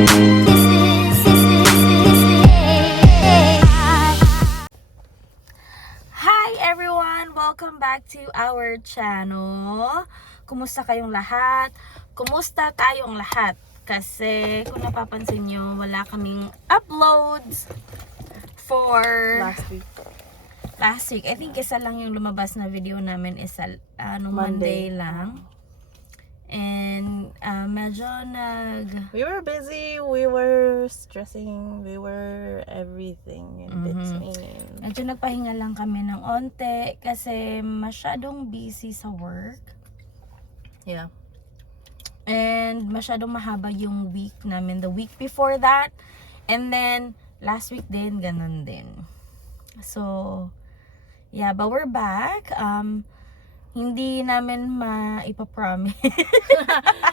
Hi everyone! Welcome back to our channel. Kumusta kayong lahat? Kumusta tayong lahat? Kasi kung napapansin nyo, wala kaming uploads for last week. I think isa lang yung lumabas na video namin isa Monday lang. And medyo we were busy, we were stressing, we were everything in between. Medyo nagpahinga lang kami ng onte kasi masyadong busy sa work. Yeah. And masyadong mahaba yung week namin, the week before that. And then last week din, ganun din. So, yeah, but we're back. Hindi namin maipapromise.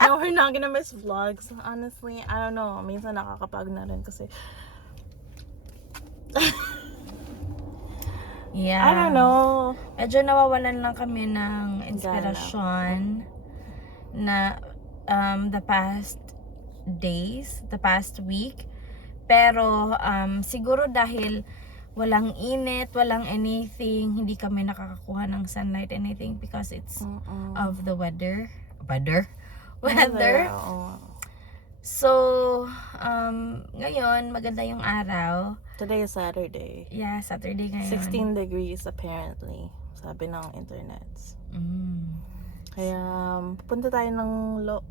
No, we're not gonna miss vlogs. Honestly, I don't know. Minsan nakakapag na rin kasi Yeah. I don't know. Medyo nawawalan lang kami ng inspirasyon na the past days, the past week. Pero siguro dahil walang init, walang anything, hindi kami nakakakuha ng sunlight, anything, because it's of the weather. So, ngayon, maganda yung araw. Today is Saturday. Yeah, Saturday ngayon. 16 degrees apparently, sabi ng internets. Kaya, pupunta tayo ng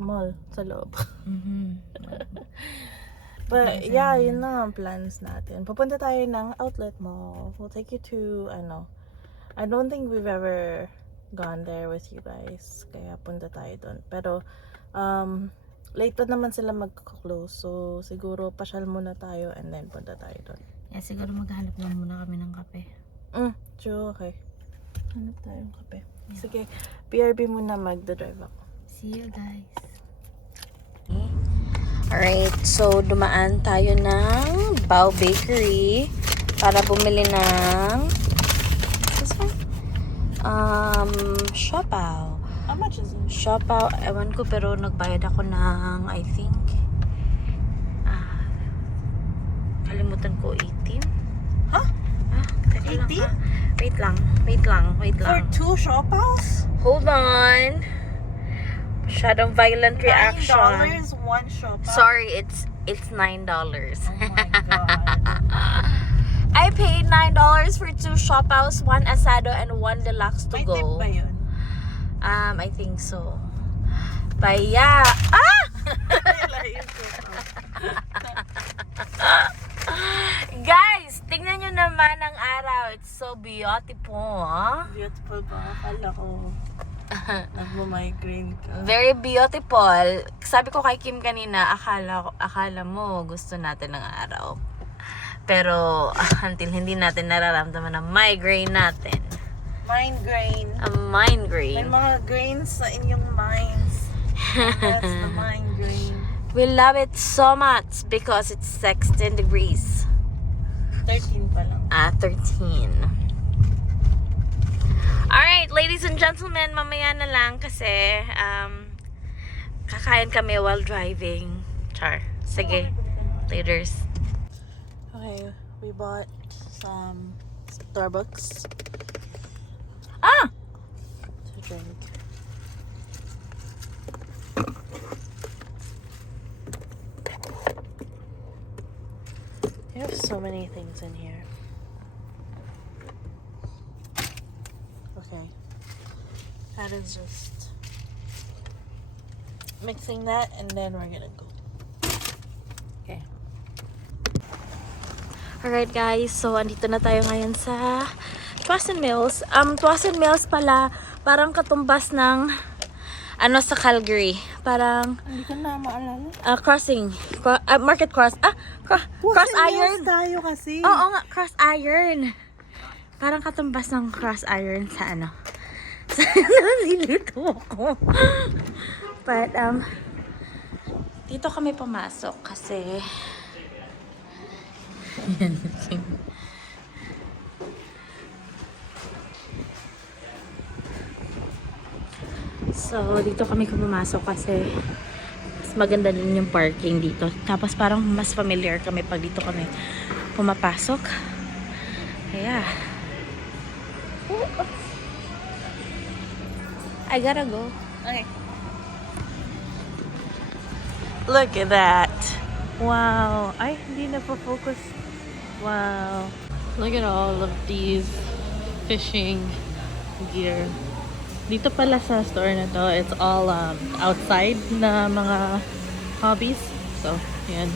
mall sa loob. But, yeah, yun na ang plans natin. Pupunta tayo ng outlet mall. We'll take you to, I don't think we've ever gone there with you guys. Kaya, punta tayo doon. Pero, late pa naman sila mag-close. So, siguro, pasyal muna tayo and then punta tayo doon. Yeah, siguro maghanap lang muna kami ng kape. True, okay. Hanap tayong kape. Yeah. Sige, BRB muna, magdadrive ako. See you guys. Alright, so dumaan tayo ng Buhay Bakery para bumili ng siopaw. How much is it? Siopaw, ewan ko, pero nagbayad ako ng, I think, kalimutan ko, 18. Huh? Teka 18? Lang, wait lang. For 2 siopaws? Hold on. Masyadong violent reaction. $9 one siopaw? Sorry, it's $9. Oh my god. I paid $9 for 2 siopaws, 1 asado and 1 deluxe to May go. tip ba yun? I think so. But yeah. Guys, tingnan nyo naman ang araw. It's so beautiful, huh? Beautiful ba? Akala ko nagmamigraine ka. Very beautiful. Sabi ko kay Kim kanina, akala mo gusto natin ng araw. Pero until hindi natin nararamdaman ang migraine natin. Migraine. Ang migraine. May mga grains sa inyong minds. That's the migraine. We love it so much because it's 16 degrees. 13 pa lang. 13. Alright, ladies and gentlemen, mamaya na lang kasi kakain kami while driving. Char. Sige. Laters. Okay, we bought some Starbucks to drink. You have so many things in here. Okay. That is just mixing that and then we're gonna go. Okay. Alright guys, so andito na tayo ngayon sa Tsawassen Mills. Tsawassen Mills pala, parang katumbas ng sa Calgary. Parang Hindi ko na maalala. Market Cross. Cross Iron. Tayo kasi. Oo nga, Cross Iron. Parang katumbas ng Cross Iron sa nalilito ako. But dito kami pumasok kasi So, dito kami pumasok kasi maganda din yung parking dito. Tapos parang mas familiar kami pag dito kami pumapasok. Kaya, I gotta go. Okay. Look at that. Wow. Ay, hindi na focus. Wow. Look at all of these fishing gear. Dito pala sa store na to, it's all outside na mga hobbies. So, yan.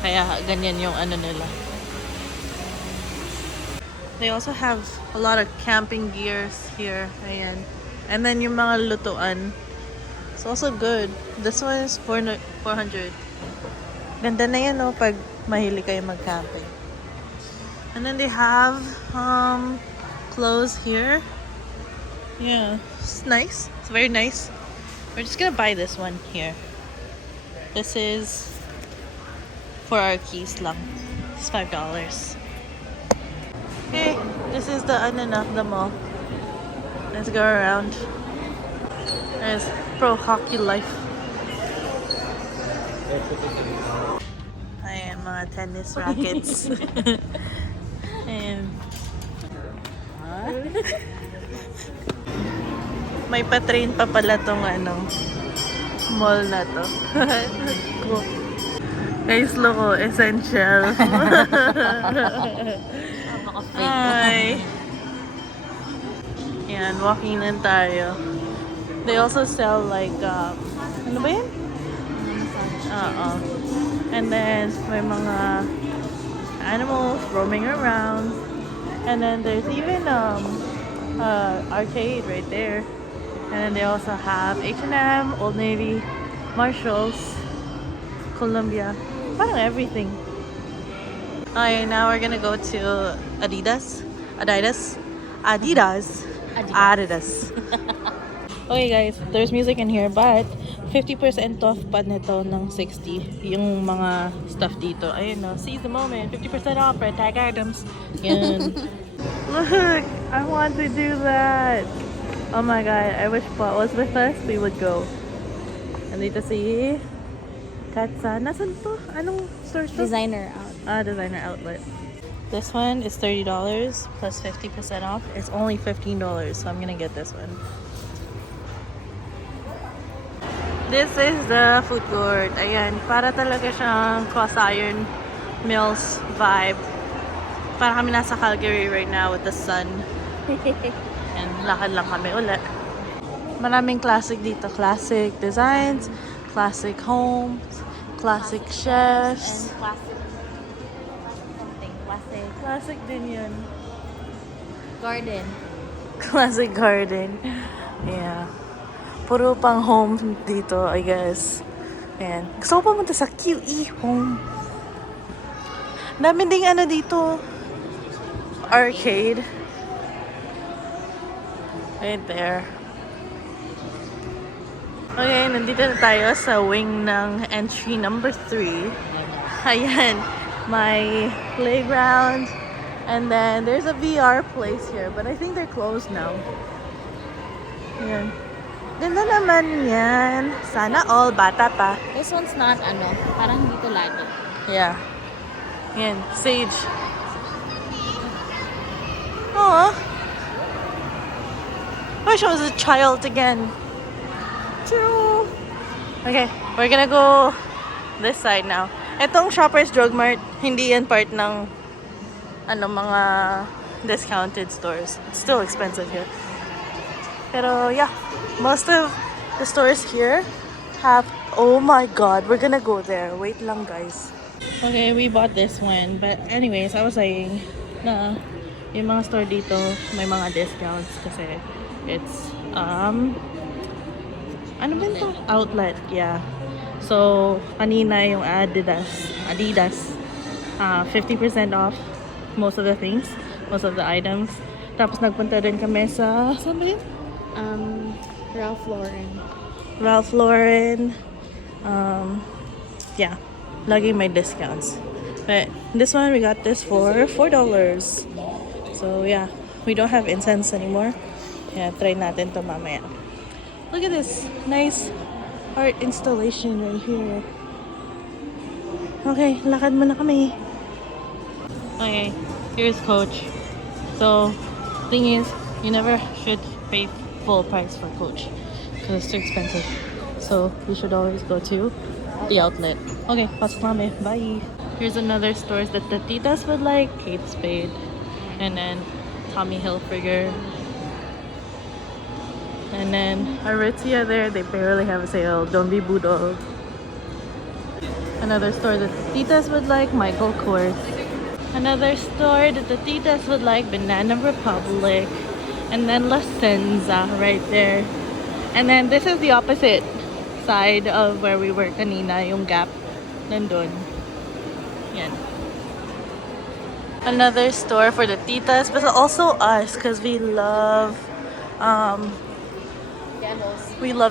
Kaya ganyan yung ano nila. They also have a lot of camping gears here. Ayan. And then yung mga lutuan. It's also good. This one is 400. Ganda na yan, no, pag mahilig kayo mag-camping. And then they have clothes here. Yeah, it's nice. It's very nice. We're just gonna buy this one here. This is for our keys lang. It's $5. Okay, this is the the mall. Let's go around. There's pro hockey life. Ayan, mga tennis rackets. And may pa-train pa pala tong mall na to. Cool. Guys, loko, essential. Hi. Yan, walking lang tayo. They also sell like, ano ba yan? And then, may mga animals roaming around. And then there's even arcade right there. And then they also have H&M, Old Navy, Marshalls, Columbia, parang everything. Okay, now we're gonna go to Adidas. Okay guys, there's music in here, but 50% off pa nito ng 60 yung mga stuff dito. Ayun no, seize the moment, 50% off for tag items. Yan. Look, I want to do that. Oh my god, I wish Pot was with us, we would go. Nandito si Katsa. Nasaan to? Anong store to? Designer out. Designer outlet. This one is $30 plus 50% off. It's only $15, so I'm gonna get this one. This is the food court. Ayan, para talaga siyang Tsawassen Mills vibe. Para kami nasa Calgary right now with the sun. And lakad lang kami ulit. Maraming classic dito. Classic designs, classic homes, classic chefs. And classic something. Classic din yun. Garden. Classic garden. Yeah. Puro pang home dito, I guess. Ayan. Gusto ko pumunta sa QE home. Dami ding dito. Arcade. Right there. Okay, nandito na tayo sa wing ng entry number 3. Ayan, my playground. And then there's a VR place here, but I think they're closed now. Ayan. Ganda naman yan. Sana all bata pa. This one's not parang dito lagi. Yeah. Ayan, Sage. Aww. I wish I was a child again. True. Okay, we're gonna go this side now. Etong Shoppers Drug Mart, hindi yan part ng mga discounted stores. It's still expensive here. Pero yeah, most of the stores here have, oh my god, we're gonna go there. Wait lang guys. Okay, we bought this one. But anyways, I was saying na yung mga store dito may mga discounts kasi it's ano ba ito? Outlet, yeah. So, kanina yung Adidas, 50% off most of the things, most of the items. Tapos nagpunta din kami sa, saan ba yun? Ralph Lauren. Yeah, lagi may discounts. But this one, we got this for $4. So, yeah, we don't have incense anymore. Yeah, try natin to mamaya. Look at this. Nice art installation right here. Okay, lakad muna kami. Okay, here's Coach. So, thing is, you never should pay full price for Coach because it's too expensive. So, we should always go to the outlet. Okay, pasok kami. Bye. Here's another stores that the titas would like. Kate Spade. And then Tommy Hilfiger. And then Aritzia there. They barely have a sale. Don't be boodle. Another store that the titas would like. Michael Kors. Another store that the titas would like, Banana Republic. And then La Senza right there. And then this is the opposite side of where we were kanina, yung Gap. Nandun. Yan. Another store for the titas, but also us, because we love,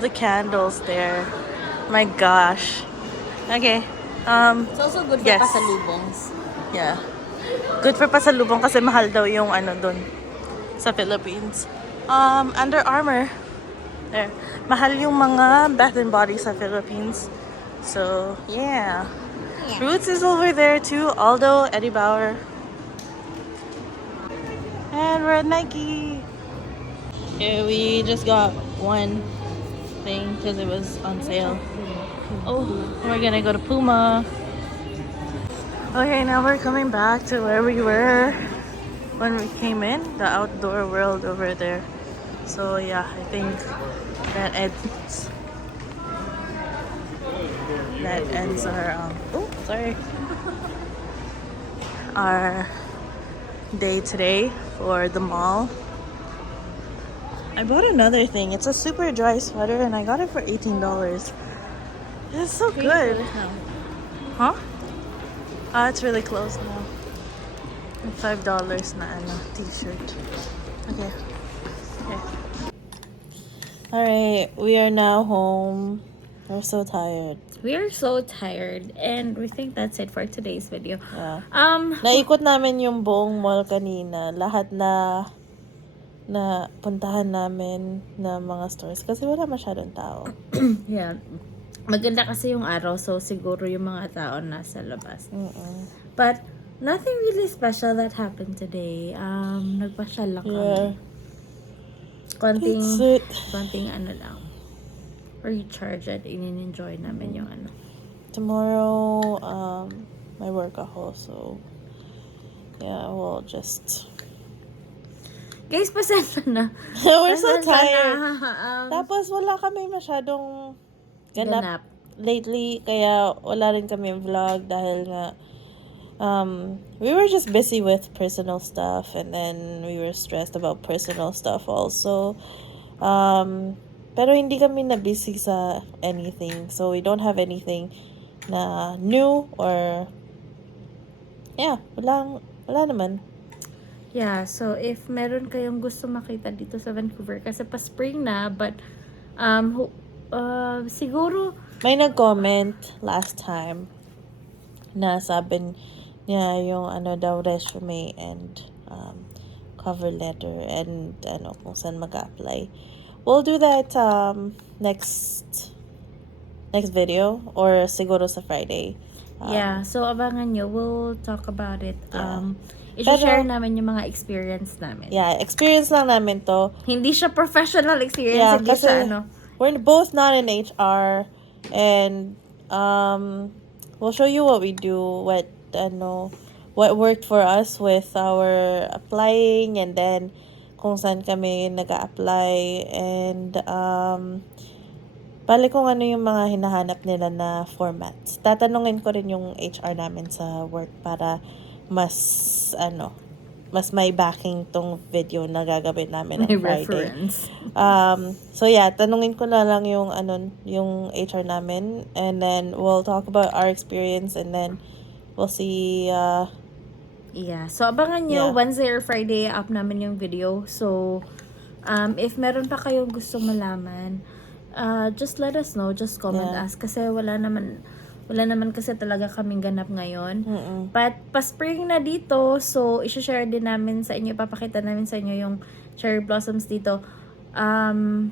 the candles there. My gosh. Okay. It's also good for yes. pasalubongs. Yeah. Good for pasalubong kasi mahal daw yung ano dun sa Philippines. Under Armour. There. Mahal yung mga Bath and Body sa Philippines. So, yeah. Roots is over there too. Aldo, Eddie Bauer. And we're at Nike. Yeah, we just got one thing because it was on sale. Oh, we're gonna go to Puma. Okay, now we're coming back to where we were when we came in, the outdoor world over there. So yeah, I think that ends our our day today for the mall. I bought another thing. It's a super dry sweater and I got it for $18. It's so good. Huh? It's really close now. $5 na t-shirt. Okay. Alright, we are now home. We're so tired. We are so tired and we think that's it for today's video. Yeah. Naikot namin yung buong mall kanina. Lahat na puntahan namin na mga stores kasi wala masyadong tao. Yeah. Maganda kasi yung araw, so siguro yung mga tao nasa labas. But nothing really special that happened today. Nagpasyal lang kami. Konting ano lang. Recharge at in-enjoy namin yung ano. Tomorrow, my work ako, so yeah, we'll just... Guys, pasensya na. We're so Pasensya tired. na. Tapos wala kami masyadong ganap lately, kaya wala rin kami vlog dahil nga we were just busy with personal stuff and then we were stressed about personal stuff also. Pero hindi kami na busy sa anything, so we don't have anything na new or yeah, wala naman. Yeah, so if meron kayong gusto makita dito sa Vancouver, kasi pa spring na, but siguro may nag-comment last time na sabi niya yung ano daw resume and cover letter and ano kung saan mag-apply. We'll do that next video or siguro sa Friday. yeah, so abangan nyo, we'll talk about it. Yeah. I-share namin yung mga experience namin. Yeah, experience lang namin to. Hindi siya professional experience, Yeah, hindi kasi siya ano. we're both not in HR and we'll show you what we do, what worked for us with our applying and then kung saan kami nag-a-apply and bali kung ano yung mga hinahanap nila na formats. Tatanungin ko rin yung HR namin sa work para mas may backing tong video na gagawin namin on Friday. Reference. So yeah, tanungin ko na lang yung yung HR namin and then we'll talk about our experience and then we'll see Yeah, so abangan nyo, Wednesday or Friday up namin yung video. So if meron pa kayong gustong malaman, just let us know, just comment us kasi wala naman kasi talaga kaming ganap ngayon. But pa-spring na dito, so i-share din namin sa inyo, papakita namin sa inyo yung cherry blossoms dito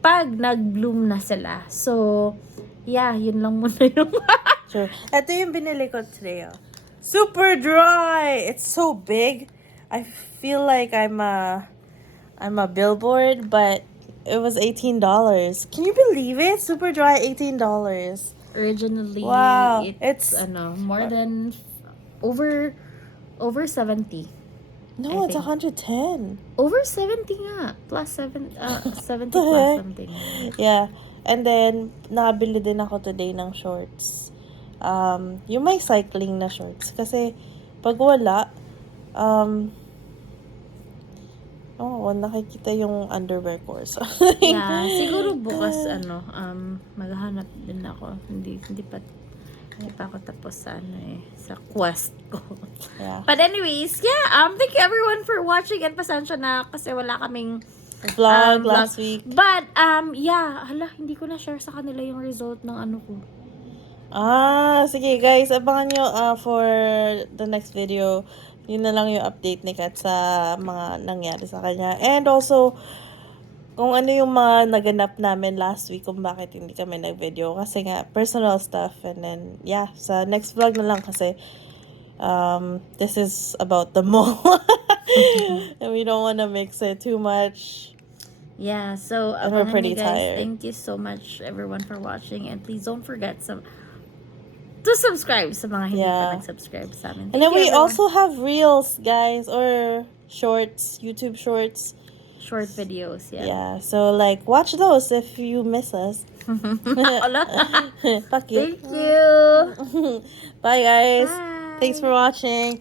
pag nag-bloom na sila. So yeah, yun lang muna yung... Sure. Ito yung binili ko today. Oh. Super dry. It's so big. I feel like I'm a billboard, but it was $18. Can you believe it? Super dry, $18. Originally, Wow, it's it's- more than over 70. No, I it's think. 110. Over 70 nga. Plus 70 The plus heck? something. Yeah. And then, nakabili din ako today ng shorts. Yung may cycling na shorts. Kasi, pag wala, nakikita yung underwear ko or something. Yeah, siguro bukas maghahanap din ako. Hindi pa ako tapos sa sa quest ko. Yeah. But anyways, yeah, thank you everyone for watching and pasensya na kasi wala kaming Vlog last week. But yeah, hindi ko na share sa kanila yung result ng ano ko. Sige guys, abangan nyo for the next video. Yun na lang yung update ni Kat sa mga nangyari sa kanya. And also, kung ano yung mga naganap namin last week, kung bakit hindi kami nag-video. Kasi nga, personal stuff. And then, yeah, sa next vlog na lang kasi this is about the mall. And we don't want to mix it too much. Yeah, so And we're abangan pretty niyo, guys. tired. Thank you so much everyone for watching, and please don't forget to subscribe sa mga hindi Yeah. pa nag-subscribe sa amin. And then Thank we you, everyone. also have reels, guys, or shorts, YouTube shorts. Short videos, yeah. Yeah, so like watch those if you miss us. Wala. Fuck you. Thank you. Bye guys. Bye. Thanks for watching.